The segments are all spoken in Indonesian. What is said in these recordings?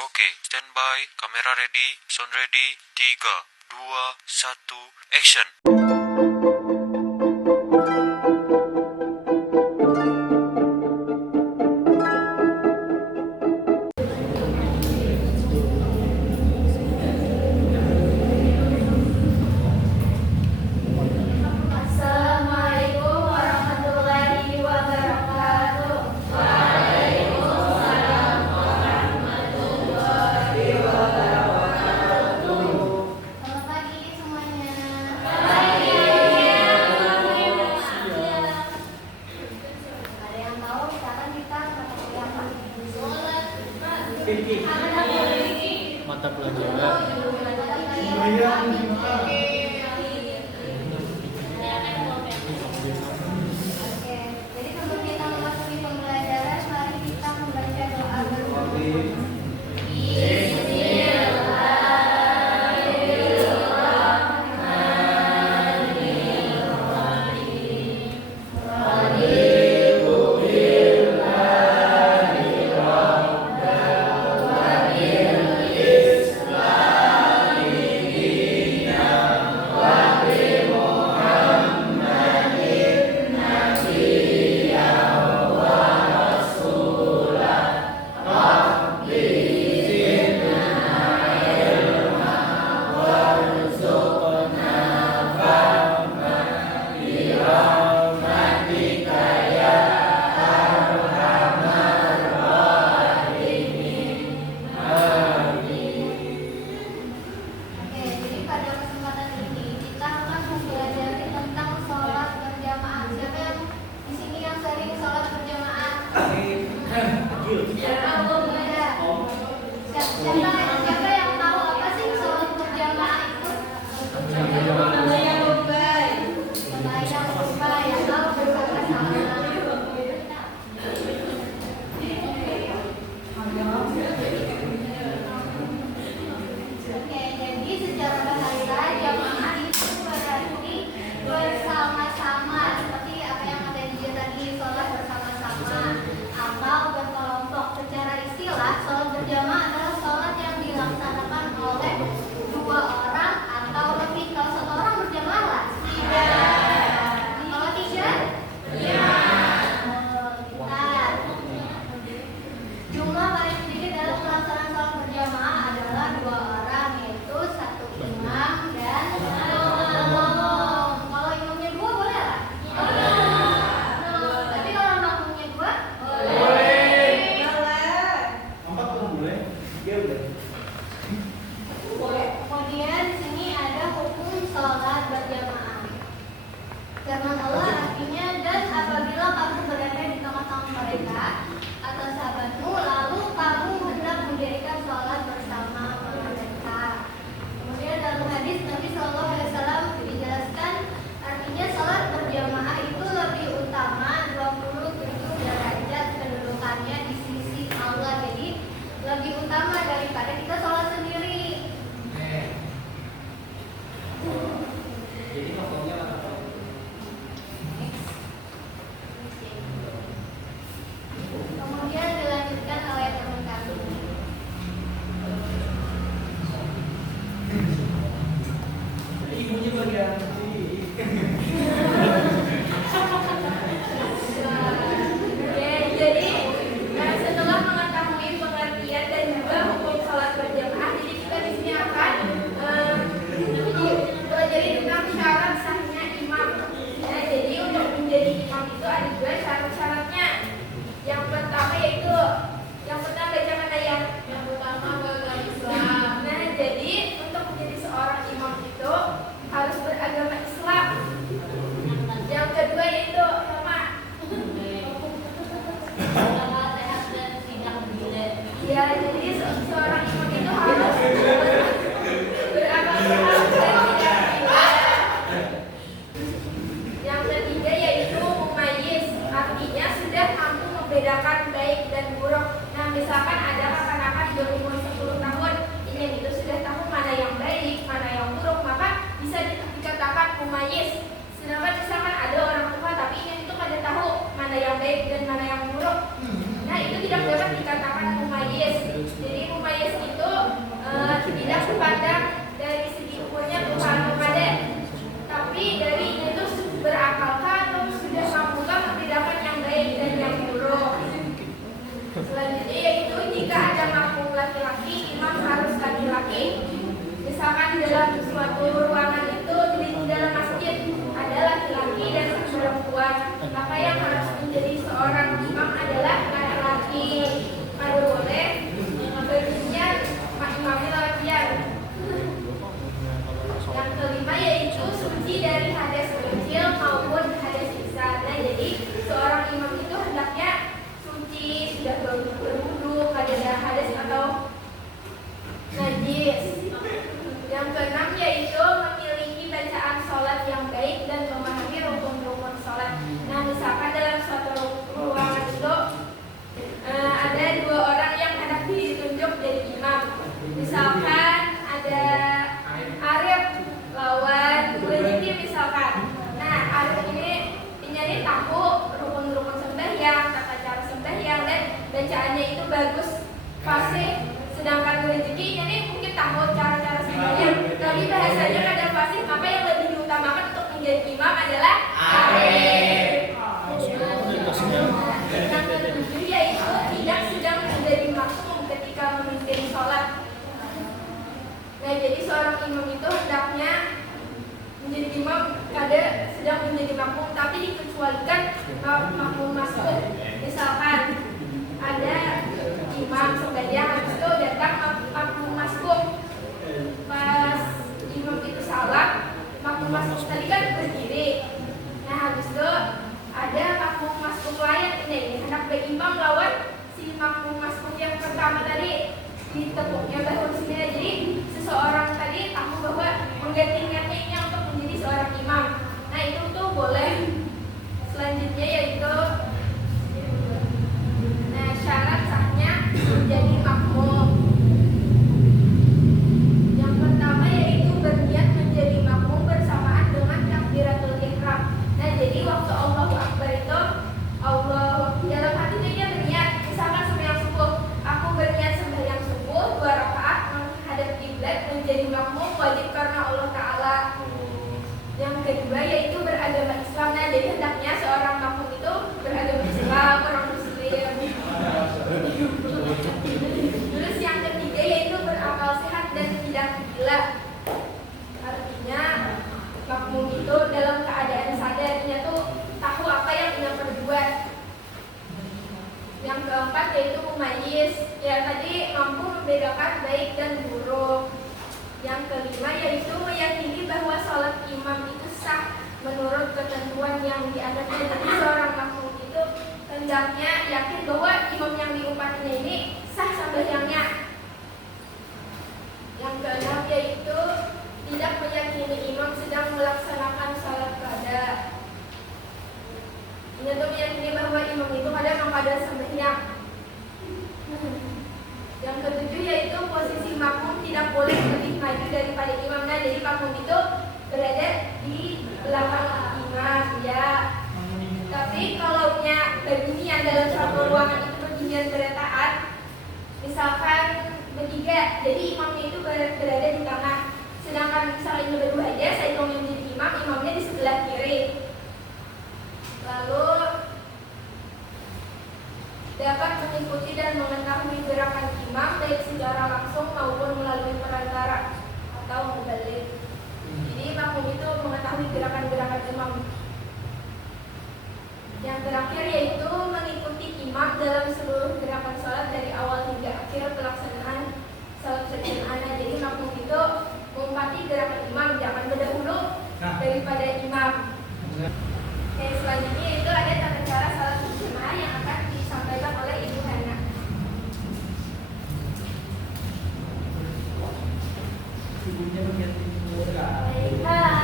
Oke, standby, kamera ready, sound ready, 3, 2, 1, action. Assalamualaikum warahmatullahi wabarakatuh. Selamat pagi semuanya. Pagi. Ada yang tahu sekarang kita mata kuliah apa? Mata pelajaran Oke, jadi sebelum kita memasuki pembelajaran, mari kita membaca doa bersama. Oke, jadi pada kesempatan ini kita akan mempelajari tentang sholat berjamaah. Siapa yang di sini yang sering sholat berjamaah? Ada. Siapa yang tahu apa sih sholat berjamaah itu? Sembahyang sumpah ya tahu bersama-sama. Oke, jadi secara bahasa jamaah itu berarti bersama-sama, seperti apa yang ada di tadi, sholat bersama-sama atau berkelompok. Secara istilah, sholat berjamaah adalah sholat yang dilaksanakan oleh dua orang atau lebih. Kalau satu orang berjamaah lah, tidak. Kalau tiga, pintar. Jumlah paling sedikit dalam pelaksanaan sholat berjamaah adalah dua orang, yaitu satu imam dan makmum. Kalau imamnya dua boleh lah? Tapi kalau makmumnya dua? Boleh. Kemudian di sini ada hukum sholat berjamaah. Firman Allah artinya, dan apabila kamu berada di tengah-tengah mereka atau sahabatmu, lalu kamu hendak mendirikan sholat bersama mereka. Kemudian dalam hadis Nabi SAW dijelaskan, artinya sholat berjamaah itu lebih utama 27 derajat kedudukannya di sisi Allah. Jadi lebih utama daripada kita sholat sendiri. jadi maksudnya apa? Kemudian dilanjutkan oleh teman kami. Ibunya bagian Jadi setelah mengetahui pengertian dan juga hukum sholat berjamaah, jadi kita di sini akan belajar tentang syarat sahnya imam. Nah, jadi untuk menjadi imam itu ada dua syarat-syaratnya. Yang pertama yaitu baca mana yang pertama beragama Islam. Nah, jadi untuk menjadi seorang imam itu harus beragama Islam. Yang kedua yaitu sama. Ya, jadi seorang imam itu harus beragama Islam dan tidak gila. Yang ketiga yaitu mumayyiz, artinya sudah mampu membedakan baik dan buruk. Nah, misalkan ada kanak-kanak di umur 10 tahun, ini itu sudah tahu mana yang baik, mana yang buruk, maka bisa dikatakan mumayyiz. Sedangkan misalkan ada orang tua tapi ini itu pada tahu mana yang baik dan mana yang buruk. Nah, itu tidak dapat dikatakan mumayyiz. Jadi mumayyiz tahu cara-cara sebenarnya, tapi bahasanya kadang fasih, maka yang lebih diutamakan untuk menjadi imam adalah arif. Yang ketujuh yaitu tidak sedang menjadi makmum ketika memimpin sholat. Nah, jadi seorang imam itu hendaknya menjadi imam kada sedang menjadi makmum, tapi dikecualikan makmum masuk. Misalkan ada imam sembahyang, habis itu datang makmum masuk. Pas imam itu salah, makmum masuk tadi kan berdiri. Nah, habis itu ada makmum masuk lain ini hendak berimam lawan si makmum masuk yang pertama tadi, ditepuknya bahu sini. Jadi seseorang tadi tahu bahwa menggantikannya ini untuk menjadi seorang imam. Nah, itu tuh boleh. Selanjutnya yaitu syarat sahnya menjadi makmum. Yang pertama yaitu berniat menjadi makmum bersamaan dengan takbiratul ihram. Nah, jadi waktu Allahu Akbar itu Allah dalam hatinya dia berniat, misalkan sembahyang subuh, aku berniat sembahyang subuh 2 rakaat menghadap kiblat menjadi makmum wajib karena Allah Ta'ala. Yang kedua yaitu beragama Islam. Nah, jadi hendaknya seorang makmum itu beragama Islam, orang Muslim. Terus yang ketiga yaitu berakal sehat dan tidak gila. Artinya makmum itu dalam keadaan sadarnya tuh tahu apa yang ia perbuat. Yang keempat yaitu mumayyiz, ya tadi mampu membedakan baik dan buruk. Yang kelima yaitu meyakini bahwa sholat imam itu sah menurut ketentuan yang diatasnya. Jadi seorang makmum itu hendaknya yakin bahwa imam yang diumpatinya ini sah sembahyangnya. Yang keenam yaitu tidak meyakini imam sedang melaksanakan salat qada. Ini tuh meyakini bahwa imam itu kadang mengqada sembahyang. Yang ketujuh yaitu posisi makmum tidak boleh lebih maju daripada imam. Nah, jadi makmum itu berada di belakang imam ya. Tapi kalau beginian dalam suatu ruangan itu beginian bertaat, misalkan bertiga, jadi imamnya itu berada di tengah. Sedangkan misalnya ini berdua aja, saya hitung yang menjadi imam, imamnya di sebelah kiri. Lalu dapat mengikuti dan mengetahui gerakan imam baik secara langsung maupun melalui perantara atau mubalik. Jadi makmum itu mengetahui gerakan-gerakan imam. Yang terakhir yaitu mengikuti imam dalam seluruh gerakan sholat dari awal hingga akhir pelaksanaan sholat berjamaah. Jadi makmum itu mengumpati gerakan imam, jangan berdahulu daripada imam. Oke, selanjutnya itu ada tata cara sholat berjamaah yang akan disampaikan oleh Ibu Hana. Ibunya bagian timur kan? Baiklah.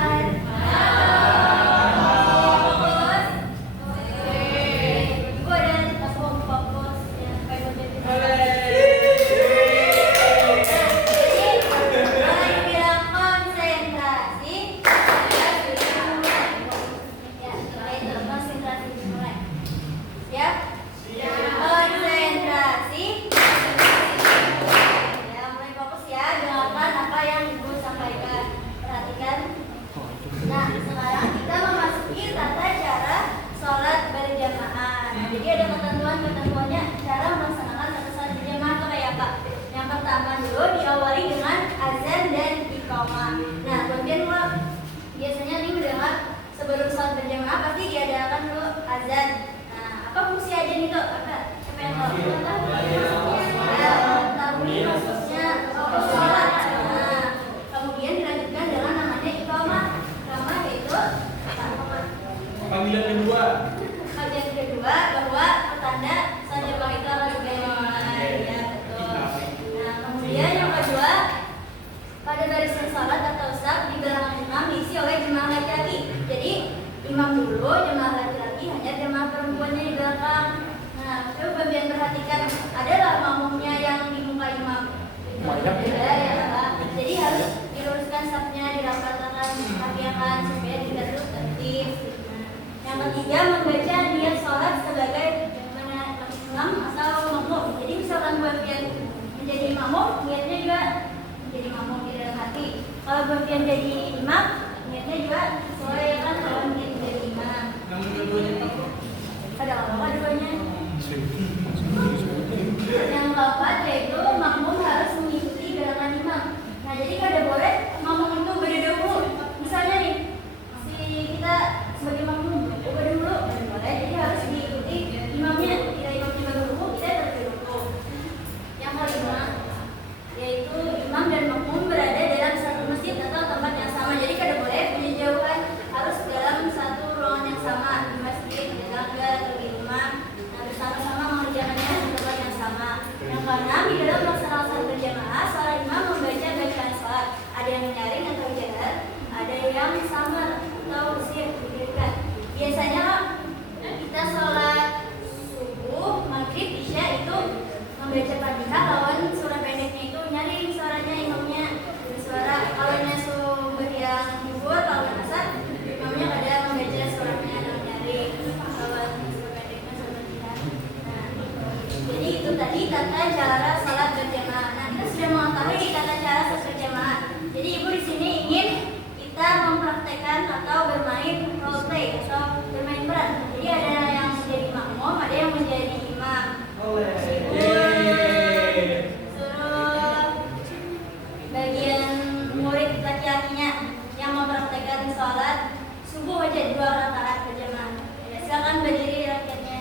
Panggilan kedua bahwa petanda saat jemaah itu akan dimulai. Ya, betul. Nah, kemudian yang kedua, pada barisan salat atau saf di belakang imam diisi oleh jemaah laki-laki. Jadi imam dulu, jemaah laki-laki, hanya jemaah perempuannya di belakang. Nah, coba bagian perhatikan, adalah makmumnya yang di muka imam. Beda ya, Pak. Jadi harus diluruskan safnya, dirapatkan, rapikan supaya tidak tertib. Yang ketiga, membaca niat sholat sebagai imam asal makmum. Jadi misalkan bagian menjadi makmum, niatnya juga menjadi makmum di dalam hati. Kalau bagian jadi imam, niatnya juga sesuai kan kalau niat menjadi imam. Yang kedua-duanya apa? Ada apa duanya? Yang keempat yaitu makmum harus mengikuti gerakan imam. Nah jadi kada boleh makmum itu berdiri dulu. Misalnya nih, kita sebagai makmum berdiri dulu, kada boleh. Jadi harus diikuti imamnya. Kita imamnya berdiri, kita berdiri dulu. Yang kelima yaitu imam dan makmum berada dalam satu masjid atau tempat yang sama. Jadi kada boleh punya jauhan, harus dalam satu ruangan yang sama di masjid, di tangga atau di rumah. Nah, bersama-sama mengerjakannya di tempat yang sama. Yang keenam, di dalam melaksanakan salat berjamaah, seorang imam membaca bacaan salat. Ada yang menyaring atau jahat, ada yang samar atau usia diberikan. Biasanya kita sholat subuh, maghrib, isya itu membaca Fatihah, lawan surah pendeknya itu nyaring suaranya imamnya bersuara. Lawannya sumber yang zuhur, lawan asar, imamnya kadang membaca surahnya yang nyaring, lawan surah pendeknya surah Fatihah. Nah, jadi itu tadi tata cara salat berjamaah. Nah, kita sudah mengetahui tata cara salat berjamaah. Jadi ibu di sini ingin kita mempraktekkan atau bermain role play atau bermain peran. Jadi ada yang menjadi makmum, ada yang menjadi imam. Suruh bagian murid laki-lakinya yang mempraktekkan sholat subuh aja 2 rakaat berjamaah. Ya, silakan berdiri rakyatnya.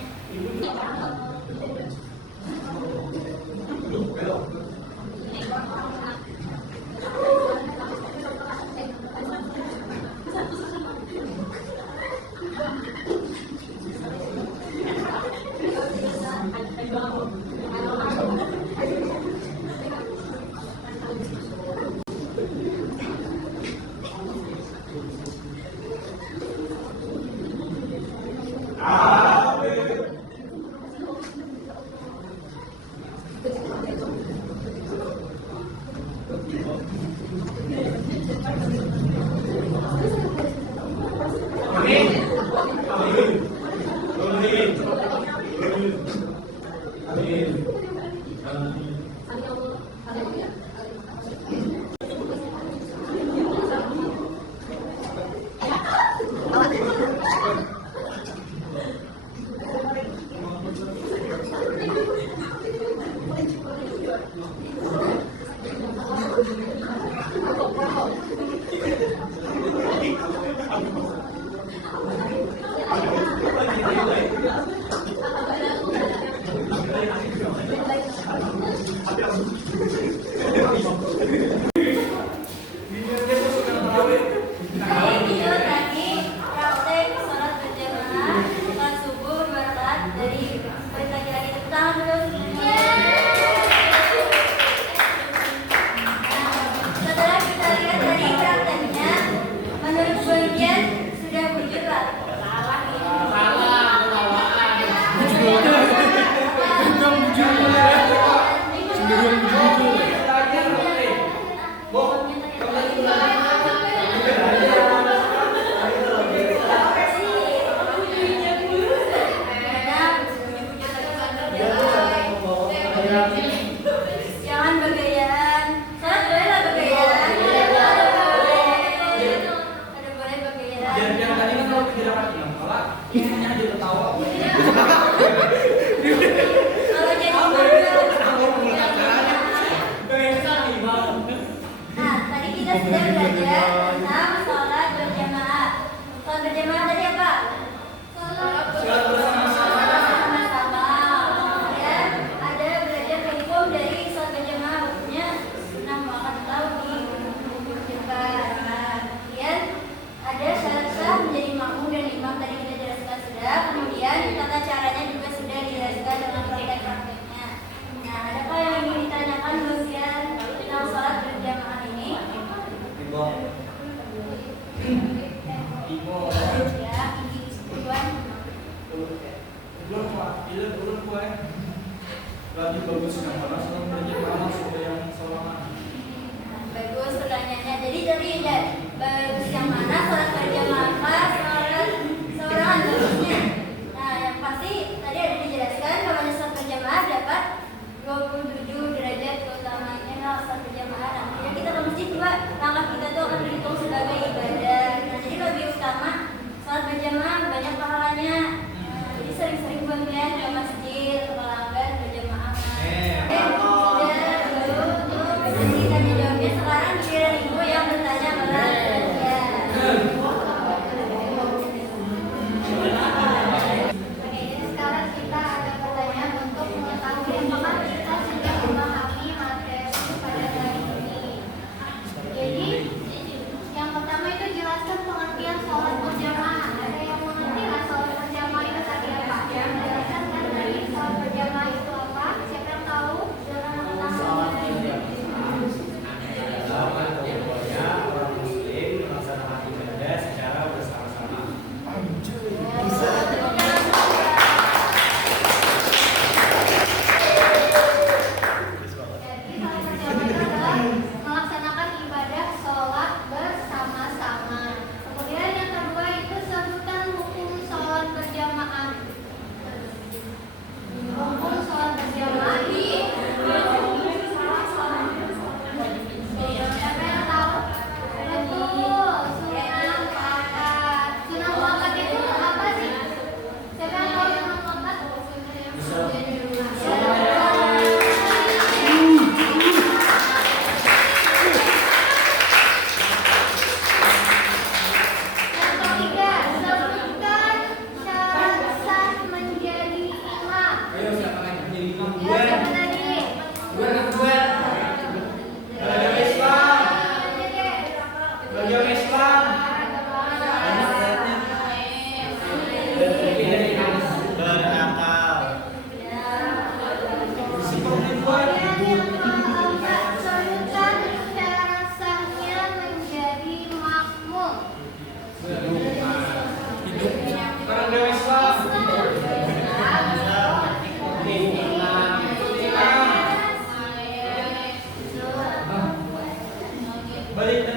Jangan bergayaan. Salat boleh lah bergayaan. Ada boleh bergayaan. Yang tadi kan kalau gerakan imam sholat, imamnya aja tertawa. Kalau jadi nah, tadi kita sudah belajar tentang sholat berjamaah. Sholat berjamaah tadi apa? Sholat bersama-sama. Ya, ada belajar hukum dari sholat berjamaah. Hukumnya sunnah muakkad atau diwajibkan. Kemudian ada syarat sah menjadi makmum dan imam tadi kita jelaskan sudah. Kemudian tata caranya juga sudah dijelaskan dengan praktek-prakteknya. Nah, adakah yang ingin ditanyakan bagian tentang sholat berjamaah ini? Ibu. Ya, ini tujuan. Belum kuat. Lagi bagus yang mana sholat berjamaah sudah yang sholat. Bagus pertanyaannya. Jadi tadi ya, bagus yang mana sholat berjamaah apa sholat seorangan bagusnya? Nah, yang pasti tadi ada dijelaskan kalau sholat berjamaah dapat 27 derajat keutamaannya sholat berjamaah. Nah, jadi kita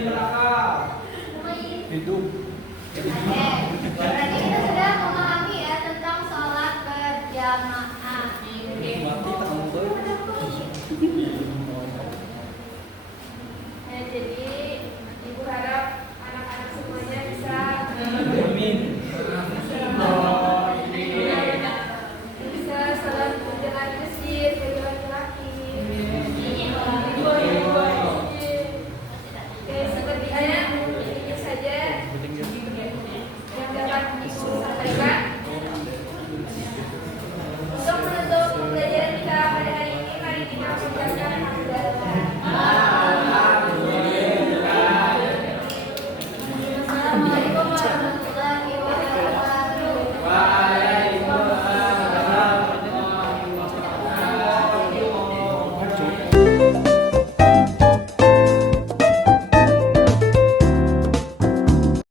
jadi berakal. Hidup. Oke, berarti kita sudah memahami ya tentang sholat berjamaah. Mati kamu tuh. Jadi